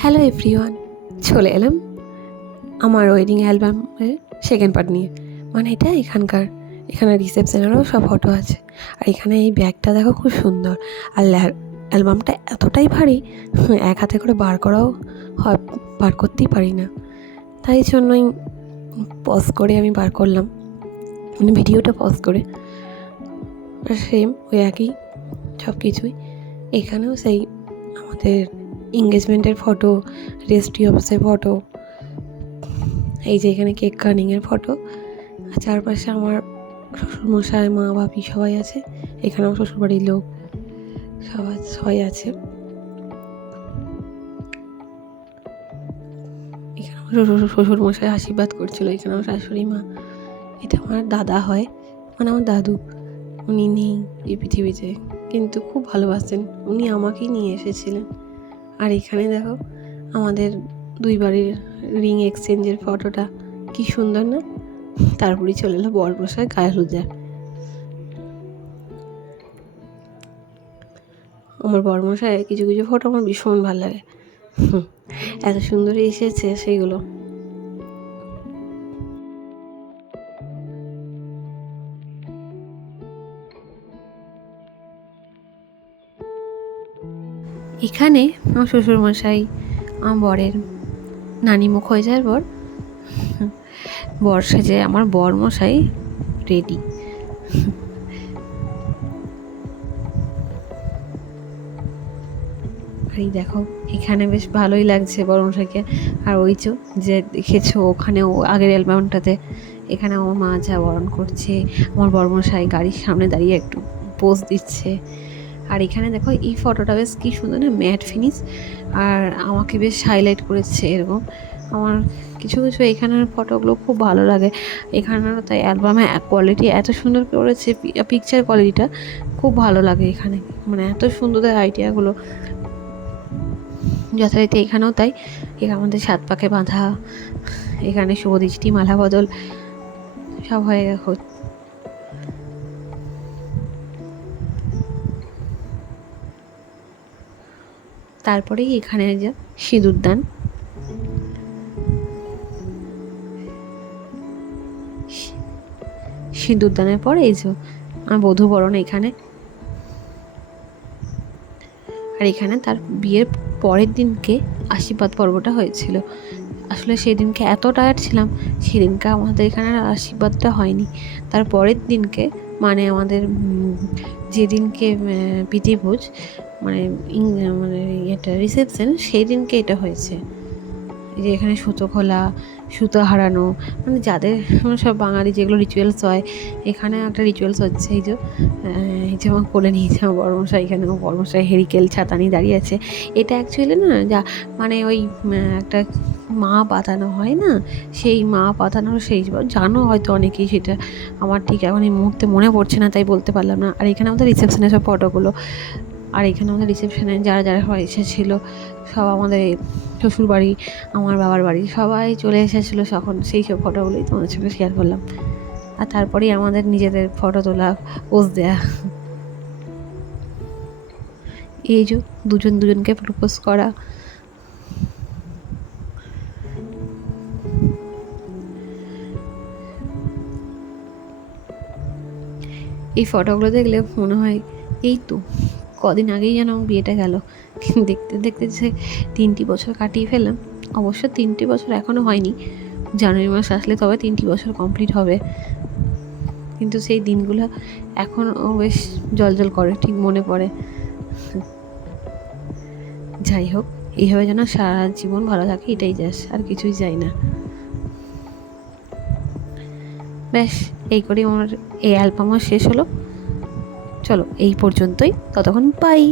Hello everyone, চলে এলাম আমার ওয়েডিং অ্যালবামের সেকেন্ড পার্ট নিয়ে। মানে এটা এখানে রিসেপশনেরও সব ফটো আছে। আর এখানে এই ব্যাগটা দেখো, খুব সুন্দর। আর অ্যালবামটা এতটাই ভারী, এক হাতে করে বার করতেই পারি না। তাই জন্যই পজ করে আমি বার করলাম, মানে ভিডিওটা পজ করে। সেম ওই একই সব কিছুই। এখানেও সেই আমাদের এঙ্গেজমেন্টের ফটো, রেজিস্ট্রি অফিসের ফটো, এই যে এখানে কেক কাটিংয়ের ফটো। আর চারপাশে আমার শ্বশুরমশাই, মা, বাপি সবাই আছে। এখানে আমার শ্বশুরবাড়ির লোক সবাই আছে। এখানে আমার শ্বশুরমশাই আশীর্বাদ করছিল। এখানে আমার শাশুড়ি মা, এটা আমার দাদা হয়, মানে আমার দাদু। উনি নেই এই পৃথিবীতে, কিন্তু খুব ভালোবাসেন। উনি আমাকেই নিয়ে এসেছিলেন। আর এখানে দেখো আমাদের দুই বাড়ির রিং এক্সচেঞ্জের ফটোটা, কি সুন্দর না? তারপরেই চলে এলো বরমশাই গায়ে হলুদে। আমার বরমশাই কিছু কিছু ফটো আমার ভীষণ ভালো লাগে, এত সুন্দর এসেছে সেইগুলো। এখানে আমার শ্বশুরমশাই, আমার বরের নানিমুখ হয়ে যাওয়ার পর বর সেজে আমার বরমশাই রেডি। আর এই দেখো, এখানে বেশ ভালোই লাগছে বরমশাইকে। আর ওই যে দেখেছো ওখানেও আগের অ্যালবামটাতে, এখানে আমার মা যা বরণ করছে, আমার বরমশাই গাড়ির সামনে দাঁড়িয়ে একটু পোজ দিচ্ছে। আর এখানে দেখো এই ফটোটা বেশ কি সুন্দর না, ম্যাট ফিনিশ। আর আমাকে বেশ হাইলাইট করেছে এরকম। আমার কিছু কিছু এখানের ফটোগুলো খুব ভালো লাগে। এখানেরও তাই অ্যালবামে কোয়ালিটি এত সুন্দর করেছে, পিকচার কোয়ালিটিটা খুব ভালো লাগে এখানে। মানে এত সুন্দর আইডিয়াগুলো যথারীতি এখানেও তাই। এখানে আমাদের 7 পাকে বাঁধা, এখানে শুভদৃষ্টি, মালা বদল সব হয়ে গেছে। তারপরেই এখানে যে সিঁদুরদান, সিঁদুরদানের পর এই যে আমার বধূবরণ এখানে। আর এখানে তার বিয়ের পরের দিনকে আশীর্বাদ পর্বটা হয়েছিল। আসলে সেদিনকে এত টায়ার্ড ছিলাম, সেদিনকে আমাদের এখানে আশীর্বাদটা হয়নি। তার পরের দিনকে, মানে আমাদের যেদিনকে প্রীতিভোজ, মানে মানে এটা রিসেপশন, সেই দিনকে এটা হয়েছে। এই যে এখানে সুতো খোলা, সুতো হারানো, মানে যাদের সব বাঙালি যেগুলো রিচুয়ালস হয়, এখানে একটা রিচুয়ালস হচ্ছে। এই যে আমার কোলে নিয়েছে আমার বড়মশাই। এখানে আমার বড়মশাই হেরিকেল ছাতা নিয়ে দাঁড়িয়ে আছে। এটা অ্যাকচুয়ালি না, যা মানে ওই একটা মা পাতানো হয় না, সেই মা পাতানোর সেই জানো হয়তো অনেকেই, সেটা আমার ঠিক এখন এই মুহূর্তে মনে পড়ছে না, তাই বলতে পারলাম না। আর এখানে আমাদের রিসেপশনের সব ফটোগুলো। আর এখানে আমাদের রিসেপশনে যারা যারা সবাই এসেছিলো, সব আমাদের শ্বশুর বাড়ি, আমার বাবার বাড়ি সবাই চলে এসেছিলো তখন। সেই সব ফটোগুলোই তোমাদের সঙ্গে শেয়ার করলাম। আর তারপরেই আমাদের নিজেদের ফটো তোলা, পোজ দেয়া। এই যে দুজনকে প্রপোজ করা। এই ফটোগুলো দেখলে মনে হয় এই তো কদিন আগেই যেন বিয়েটা গেল। দেখতে দেখতে যে 3টি বছর কাটিয়ে ফেললাম। অবশ্য 3টি বছর এখনও হয়নি, জানুয়ারি মাস আসলে তবে 3টি বছর কমপ্লিট হবে। কিন্তু সেই দিনগুলো এখনও বেশ জলজল করে, ঠিক মনে পড়ে। যাই হোক, এইভাবে যেন সারা জীবন ভালো থাকে, এটাই যাস, আর কিছুই চাই না। ব্যাস এই করেই আমার এই অ্যালবামও শেষ হলো। চলো এই পর্যন্তই, ততক্ষণ বাই।